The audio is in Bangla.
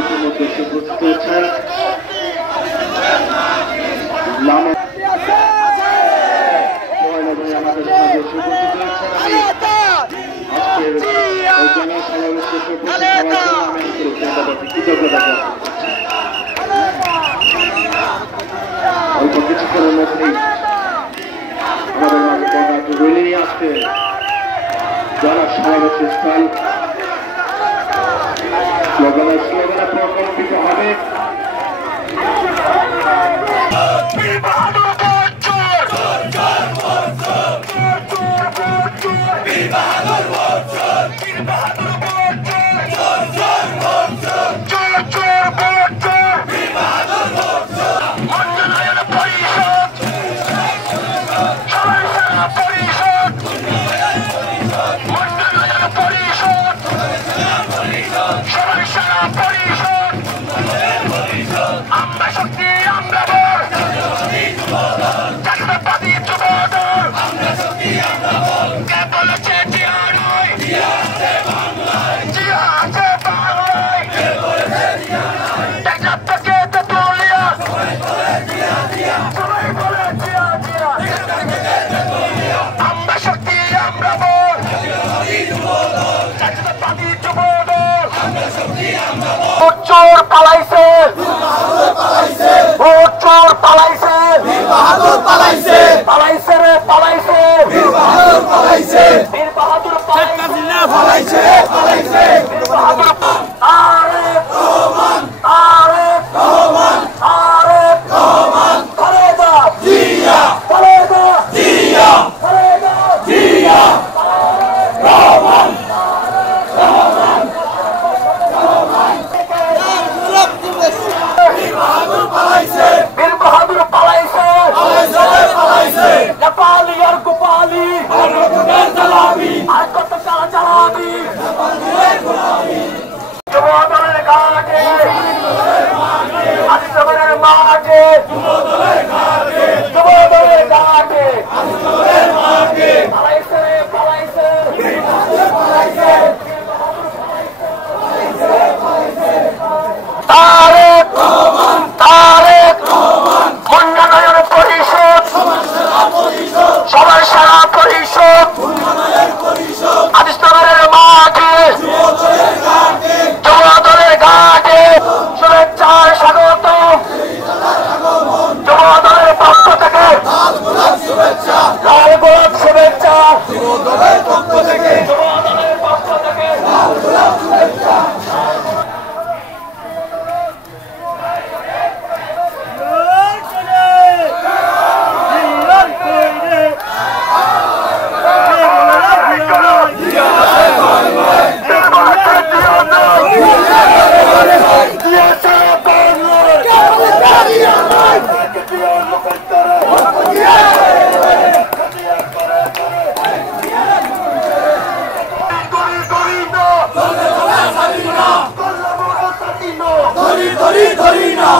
ইতিমধ্যে উপস্থিত হয়েছেন আমাদের মাঝে উপস্থিত হয়েছেন। কৃতজ্ঞতা অল্প কিছুক্ষণের মধ্যেই আমাদের মাঝে বর্ণাঢ্য রেলি নিয়ে আসছে জনসমাবেশের স্থল স্লোগানে প্রকল্পিত হবে। চোর পালাইছে, চোর পালাইছে, পালাইছে রে পালাইছে, পালাইছে, বীর বাহাদুর পালাইছে, পালাইছে, বীর বাহাদুর তারেক রহমান, তারেক রহমান, তারেক রহমান, খালেদা জিয়া, খালেদা জিয়া, খালেদা জিয়া, রহমান, বীর বাহাদুর পালাইছে, পালাইছে, নেপালি আর গোপালি, আর কত কালা জ্বালাবি, যুবদলের ঘাটে, আদিত্যের মাঠে, যুবদলের ঘাটে, পালাইছে, পালাইছে, পালাইছে, তারেক রহমান, তারেক রহমান, উন্নয়ন পরিষদ, সবার সেরা পরিষদ, আদিত্যের মাঠে, যুবদলের ঘাটে, শুভেচ্ছার স্বাগত, যুবদলের পক্ষ থেকে লাল গোলাপ শুভেচ্ছা, যুবদলের পক্ষ থেকে লাল গোলাপ শুভেচ্ছা। ধরি না